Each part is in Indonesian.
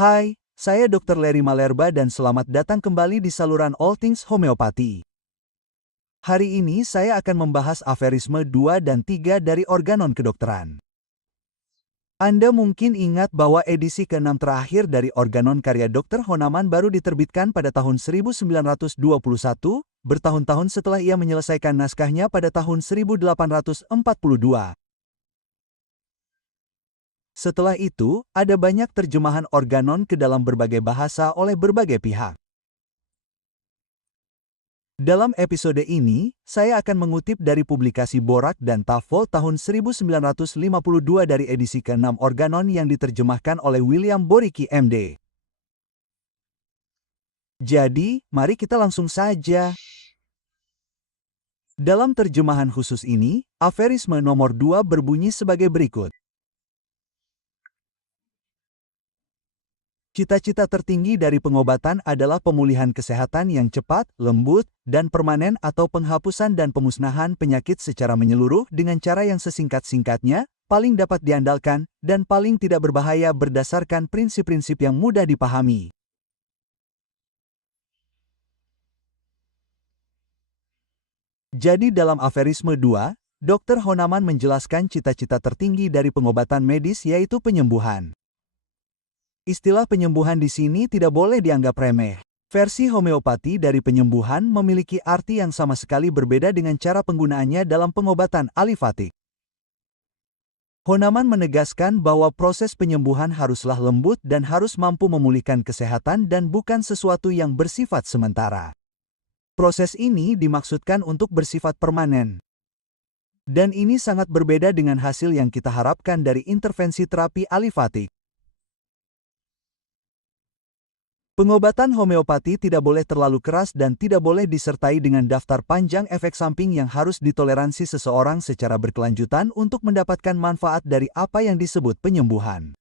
Hai, saya Dr. Larry Malerba dan selamat datang kembali di saluran All Things Homeopati. Hari ini saya akan membahas aforisme 2 dan 3 dari Organon Kedokteran. Anda mungkin ingat bahwa edisi ke-6 terakhir dari Organon karya Dr. Honaman baru diterbitkan pada tahun 1921, bertahun-tahun setelah ia menyelesaikan naskahnya pada tahun 1842. Setelah itu, ada banyak terjemahan Organon ke dalam berbagai bahasa oleh berbagai pihak. Dalam episode ini, saya akan mengutip dari publikasi Borak dan Tafel tahun 1952 dari edisi ke-6 Organon yang diterjemahkan oleh William Boricki MD. Jadi, mari kita langsung saja. Dalam terjemahan khusus ini, aforisme nomor 2 berbunyi sebagai berikut. Cita-cita tertinggi dari pengobatan adalah pemulihan kesehatan yang cepat, lembut, dan permanen atau penghapusan dan pemusnahan penyakit secara menyeluruh dengan cara yang sesingkat-singkatnya, paling dapat diandalkan, dan paling tidak berbahaya berdasarkan prinsip-prinsip yang mudah dipahami. Jadi dalam aforisme 2, Dr. Honaman menjelaskan cita-cita tertinggi dari pengobatan medis yaitu penyembuhan. Istilah penyembuhan di sini tidak boleh dianggap remeh. Versi homeopati dari penyembuhan memiliki arti yang sama sekali berbeda dengan cara penggunaannya dalam pengobatan alifatik. Honaman menegaskan bahwa proses penyembuhan haruslah lembut dan harus mampu memulihkan kesehatan dan bukan sesuatu yang bersifat sementara. Proses ini dimaksudkan untuk bersifat permanen. Dan ini sangat berbeda dengan hasil yang kita harapkan dari intervensi terapi alifatik. Pengobatan homeopati tidak boleh terlalu keras dan tidak boleh disertai dengan daftar panjang efek samping yang harus ditoleransi seseorang secara berkelanjutan untuk mendapatkan manfaat dari apa yang disebut penyembuhan.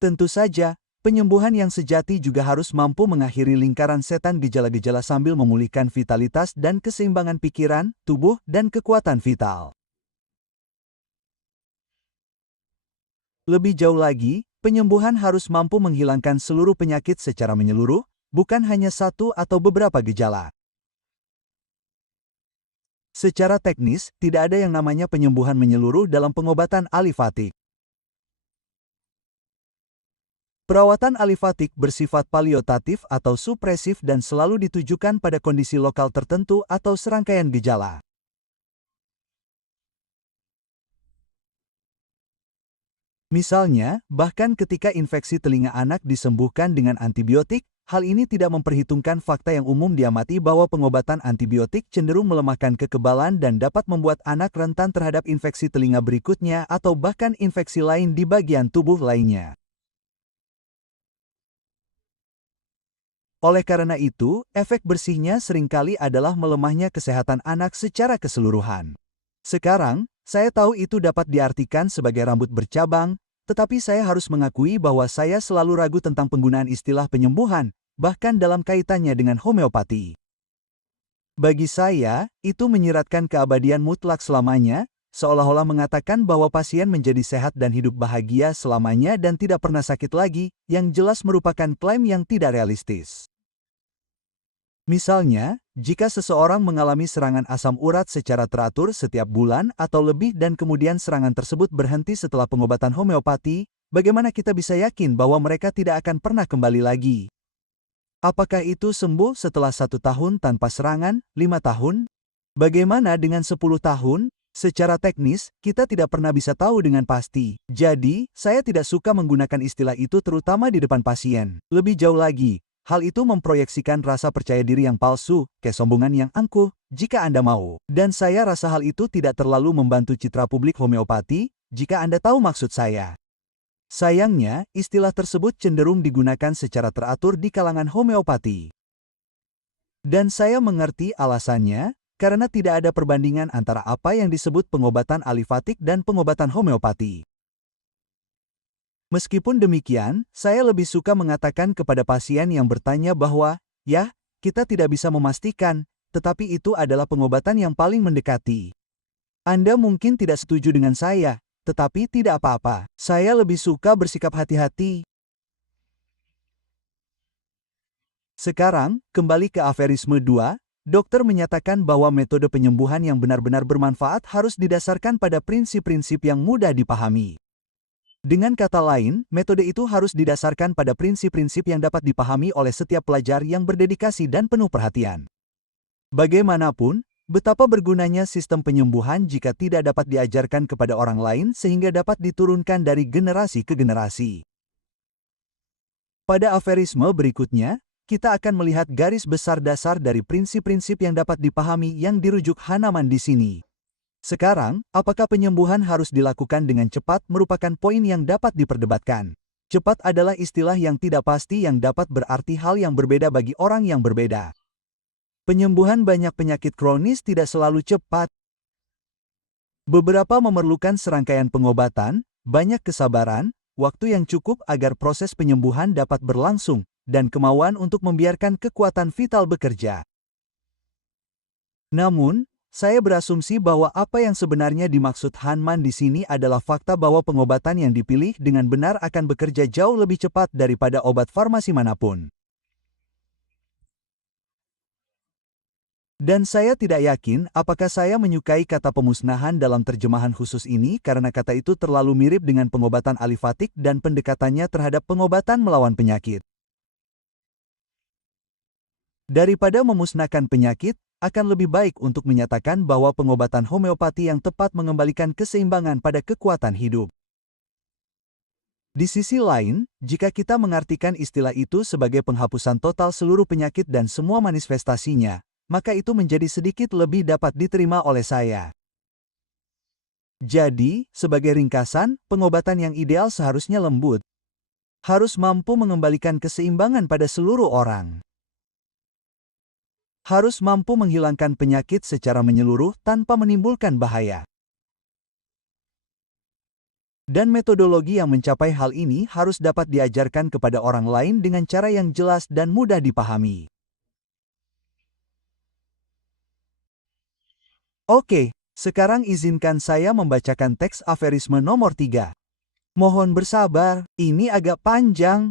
Tentu saja, penyembuhan yang sejati juga harus mampu mengakhiri lingkaran setan gejala-gejala sambil memulihkan vitalitas dan keseimbangan pikiran, tubuh, dan kekuatan vital. Lebih jauh lagi, penyembuhan harus mampu menghilangkan seluruh penyakit secara menyeluruh, bukan hanya satu atau beberapa gejala. Secara teknis, tidak ada yang namanya penyembuhan menyeluruh dalam pengobatan alifatik. Perawatan alifatik bersifat paliotatif atau supresif dan selalu ditujukan pada kondisi lokal tertentu atau serangkaian gejala. Misalnya, bahkan ketika infeksi telinga anak disembuhkan dengan antibiotik, hal ini tidak memperhitungkan fakta yang umum diamati bahwa pengobatan antibiotik cenderung melemahkan kekebalan dan dapat membuat anak rentan terhadap infeksi telinga berikutnya atau bahkan infeksi lain di bagian tubuh lainnya. Oleh karena itu, efek bersihnya seringkali adalah melemahnya kesehatan anak secara keseluruhan. Sekarang, saya tahu itu dapat diartikan sebagai rambut bercabang, tetapi saya harus mengakui bahwa saya selalu ragu tentang penggunaan istilah penyembuhan, bahkan dalam kaitannya dengan homeopati. Bagi saya, itu menyiratkan keabadian mutlak selamanya, seolah-olah mengatakan bahwa pasien menjadi sehat dan hidup bahagia selamanya dan tidak pernah sakit lagi, yang jelas merupakan klaim yang tidak realistis. Misalnya, jika seseorang mengalami serangan asam urat secara teratur setiap bulan atau lebih dan kemudian serangan tersebut berhenti setelah pengobatan homeopati, bagaimana kita bisa yakin bahwa mereka tidak akan pernah kembali lagi? Apakah itu sembuh setelah 1 tahun tanpa serangan, 5 tahun? Bagaimana dengan 10 tahun? Secara teknis, kita tidak pernah bisa tahu dengan pasti. Jadi, saya tidak suka menggunakan istilah itu terutama di depan pasien. Lebih jauh lagi, hal itu memproyeksikan rasa percaya diri yang palsu, kesombongan yang angkuh, jika Anda mau. Dan saya rasa hal itu tidak terlalu membantu citra publik homeopati, jika Anda tahu maksud saya. Sayangnya, istilah tersebut cenderung digunakan secara teratur di kalangan homeopati. Dan saya mengerti alasannya, karena tidak ada perbandingan antara apa yang disebut pengobatan alifatik dan pengobatan homeopati. Meskipun demikian, saya lebih suka mengatakan kepada pasien yang bertanya bahwa, ya, kita tidak bisa memastikan, tetapi itu adalah pengobatan yang paling mendekati. Anda mungkin tidak setuju dengan saya, tetapi tidak apa-apa. Saya lebih suka bersikap hati-hati. Sekarang, kembali ke aforisme 2, dokter menyatakan bahwa metode penyembuhan yang benar-benar bermanfaat harus didasarkan pada prinsip-prinsip yang mudah dipahami. Dengan kata lain, metode itu harus didasarkan pada prinsip-prinsip yang dapat dipahami oleh setiap pelajar yang berdedikasi dan penuh perhatian. Bagaimanapun, betapa bergunanya sistem penyembuhan jika tidak dapat diajarkan kepada orang lain sehingga dapat diturunkan dari generasi ke generasi. Pada aforisme berikutnya, kita akan melihat garis besar dasar dari prinsip-prinsip yang dapat dipahami yang dirujuk Hahnemann di sini. Sekarang, apakah penyembuhan harus dilakukan dengan cepat merupakan poin yang dapat diperdebatkan. Cepat adalah istilah yang tidak pasti yang dapat berarti hal yang berbeda bagi orang yang berbeda. Penyembuhan banyak penyakit kronis tidak selalu cepat. Beberapa memerlukan serangkaian pengobatan, banyak kesabaran, waktu yang cukup agar proses penyembuhan dapat berlangsung, dan kemauan untuk membiarkan kekuatan vital bekerja. Namun, saya berasumsi bahwa apa yang sebenarnya dimaksud Hahnemann di sini adalah fakta bahwa pengobatan yang dipilih dengan benar akan bekerja jauh lebih cepat daripada obat farmasi manapun. Dan saya tidak yakin apakah saya menyukai kata pemusnahan dalam terjemahan khusus ini karena kata itu terlalu mirip dengan pengobatan alifatik dan pendekatannya terhadap pengobatan melawan penyakit. Daripada memusnahkan penyakit, akan lebih baik untuk menyatakan bahwa pengobatan homeopati yang tepat mengembalikan keseimbangan pada kekuatan hidup. Di sisi lain, jika kita mengartikan istilah itu sebagai penghapusan total seluruh penyakit dan semua manifestasinya, maka itu menjadi sedikit lebih dapat diterima oleh saya. Jadi, sebagai ringkasan, pengobatan yang ideal seharusnya lembut. Harus mampu mengembalikan keseimbangan pada seluruh orang. Harus mampu menghilangkan penyakit secara menyeluruh tanpa menimbulkan bahaya. Dan metodologi yang mencapai hal ini harus dapat diajarkan kepada orang lain dengan cara yang jelas dan mudah dipahami. Oke, sekarang izinkan saya membacakan teks aforisme nomor 3. Mohon bersabar, ini agak panjang.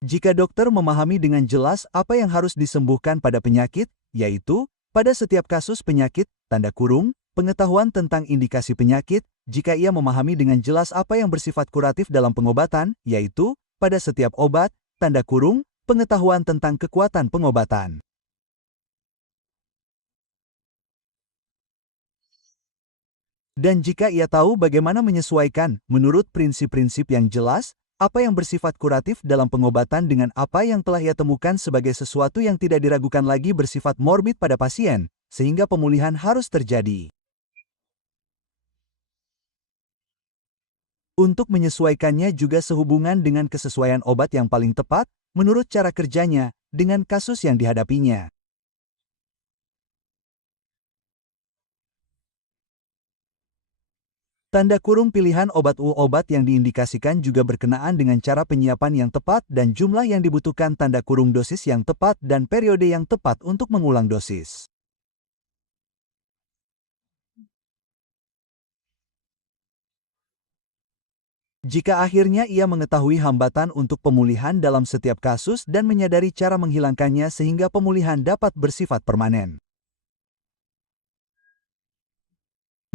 Jika dokter memahami dengan jelas apa yang harus disembuhkan pada penyakit, yaitu, pada setiap kasus penyakit, tanda kurung, pengetahuan tentang indikasi penyakit, jika ia memahami dengan jelas apa yang bersifat kuratif dalam pengobatan, yaitu, pada setiap obat, tanda kurung, pengetahuan tentang kekuatan pengobatan. Dan jika ia tahu bagaimana menyesuaikan, menurut prinsip-prinsip yang jelas, apa yang bersifat kuratif dalam pengobatan dengan apa yang telah ia temukan sebagai sesuatu yang tidak diragukan lagi bersifat morbid pada pasien, sehingga pemulihan harus terjadi. Untuk menyesuaikannya juga sehubungan dengan kesesuaian obat yang paling tepat, menurut cara kerjanya, dengan kasus yang dihadapinya. Tanda kurung pilihan obat yang diindikasikan juga berkenaan dengan cara penyiapan yang tepat dan jumlah yang dibutuhkan tanda kurung dosis yang tepat dan periode yang tepat untuk mengulang dosis. Jika akhirnya ia mengetahui hambatan untuk pemulihan dalam setiap kasus dan menyadari cara menghilangkannya sehingga pemulihan dapat bersifat permanen.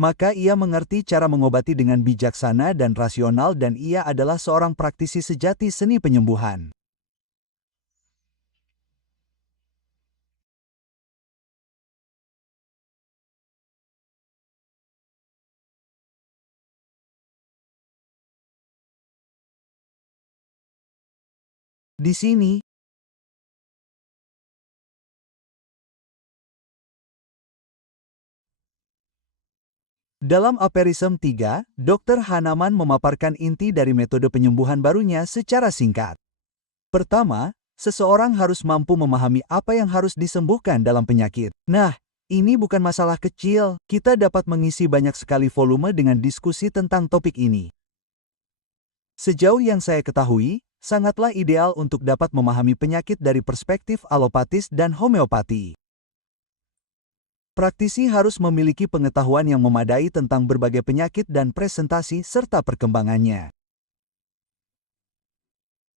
Maka ia mengerti cara mengobati dengan bijaksana dan rasional dan ia adalah seorang praktisi sejati seni penyembuhan. Di sini, dalam aforisme 3, Dr. Hahnemann memaparkan inti dari metode penyembuhan barunya secara singkat. Pertama, seseorang harus mampu memahami apa yang harus disembuhkan dalam penyakit. Nah, ini bukan masalah kecil, kita dapat mengisi banyak sekali volume dengan diskusi tentang topik ini. Sejauh yang saya ketahui, sangatlah ideal untuk dapat memahami penyakit dari perspektif alopatis dan homeopati. Praktisi harus memiliki pengetahuan yang memadai tentang berbagai penyakit dan presentasi serta perkembangannya.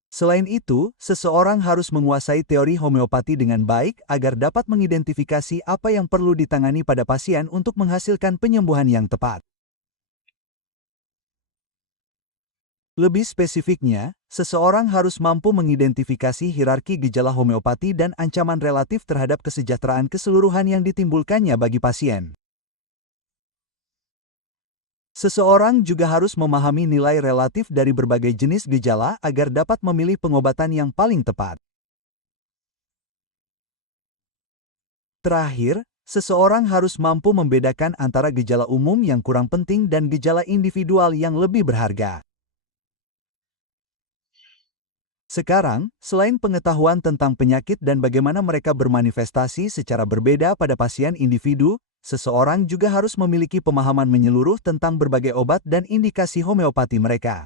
Selain itu, seseorang harus menguasai teori homeopati dengan baik agar dapat mengidentifikasi apa yang perlu ditangani pada pasien untuk menghasilkan penyembuhan yang tepat. Lebih spesifiknya, seseorang harus mampu mengidentifikasi hierarki gejala homeopati dan ancaman relatif terhadap kesejahteraan keseluruhan yang ditimbulkannya bagi pasien. Seseorang juga harus memahami nilai relatif dari berbagai jenis gejala agar dapat memilih pengobatan yang paling tepat. Terakhir, seseorang harus mampu membedakan antara gejala umum yang kurang penting dan gejala individual yang lebih berharga. Sekarang, selain pengetahuan tentang penyakit dan bagaimana mereka bermanifestasi secara berbeda pada pasien individu, seseorang juga harus memiliki pemahaman menyeluruh tentang berbagai obat dan indikasi homeopati mereka.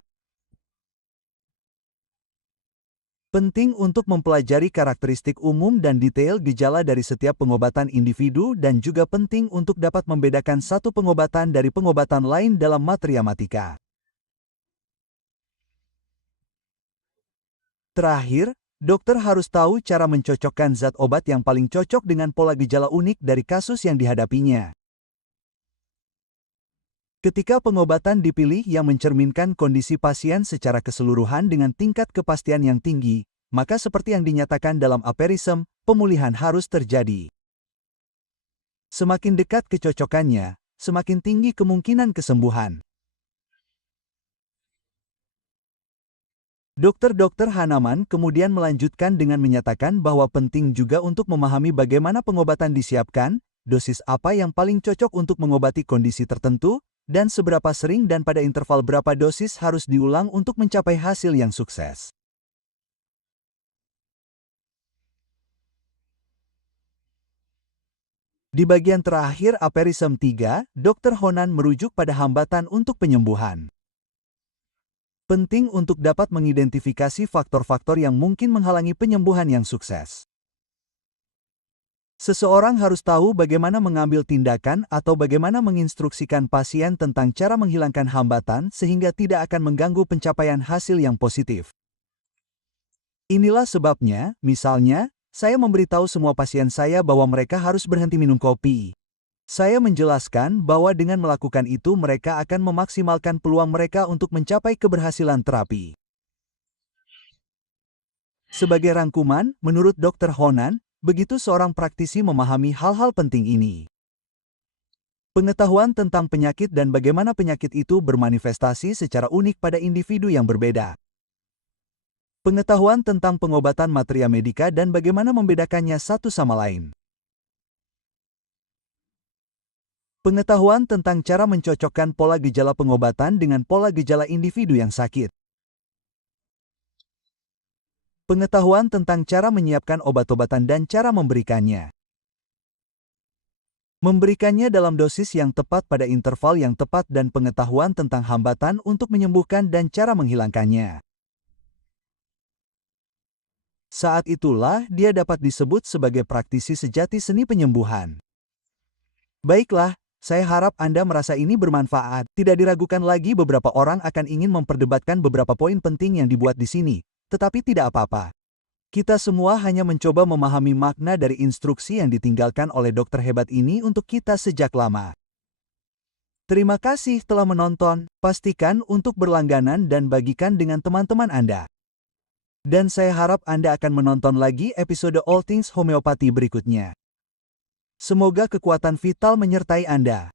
Penting untuk mempelajari karakteristik umum dan detail gejala dari setiap pengobatan individu dan juga penting untuk dapat membedakan satu pengobatan dari pengobatan lain dalam materiamatika. Terakhir, dokter harus tahu cara mencocokkan zat obat yang paling cocok dengan pola gejala unik dari kasus yang dihadapinya. Ketika pengobatan dipilih yang mencerminkan kondisi pasien secara keseluruhan dengan tingkat kepastian yang tinggi, maka seperti yang dinyatakan dalam aphorism, pemulihan harus terjadi. Semakin dekat kecocokannya, semakin tinggi kemungkinan kesembuhan. Dokter Hahnemann kemudian melanjutkan dengan menyatakan bahwa penting juga untuk memahami bagaimana pengobatan disiapkan, dosis apa yang paling cocok untuk mengobati kondisi tertentu, dan seberapa sering dan pada interval berapa dosis harus diulang untuk mencapai hasil yang sukses. Di bagian terakhir aphorism 3, Dr. Honan merujuk pada hambatan untuk penyembuhan. Penting untuk dapat mengidentifikasi faktor-faktor yang mungkin menghalangi penyembuhan yang sukses. Seseorang harus tahu bagaimana mengambil tindakan atau bagaimana menginstruksikan pasien tentang cara menghilangkan hambatan sehingga tidak akan mengganggu pencapaian hasil yang positif. Inilah sebabnya, misalnya, saya memberitahu semua pasien saya bahwa mereka harus berhenti minum kopi. Saya menjelaskan bahwa dengan melakukan itu mereka akan memaksimalkan peluang mereka untuk mencapai keberhasilan terapi. Sebagai rangkuman, menurut Dr. Honan, begitu seorang praktisi memahami hal-hal penting ini. Pengetahuan tentang penyakit dan bagaimana penyakit itu bermanifestasi secara unik pada individu yang berbeda. Pengetahuan tentang pengobatan materia medika dan bagaimana membedakannya satu sama lain. Pengetahuan tentang cara mencocokkan pola gejala pengobatan dengan pola gejala individu yang sakit. Pengetahuan tentang cara menyiapkan obat-obatan dan cara memberikannya. Memberikannya dalam dosis yang tepat pada interval yang tepat dan pengetahuan tentang hambatan untuk menyembuhkan dan cara menghilangkannya. Saat itulah dia dapat disebut sebagai praktisi sejati seni penyembuhan. Baiklah. Saya harap Anda merasa ini bermanfaat. Tidak diragukan lagi beberapa orang akan ingin memperdebatkan beberapa poin penting yang dibuat di sini. Tetapi tidak apa-apa. Kita semua hanya mencoba memahami makna dari instruksi yang ditinggalkan oleh dokter hebat ini untuk kita sejak lama. Terima kasih telah menonton. Pastikan untuk berlangganan dan bagikan dengan teman-teman Anda. Dan saya harap Anda akan menonton lagi episode All Things Homeopati berikutnya. Semoga kekuatan vital menyertai Anda.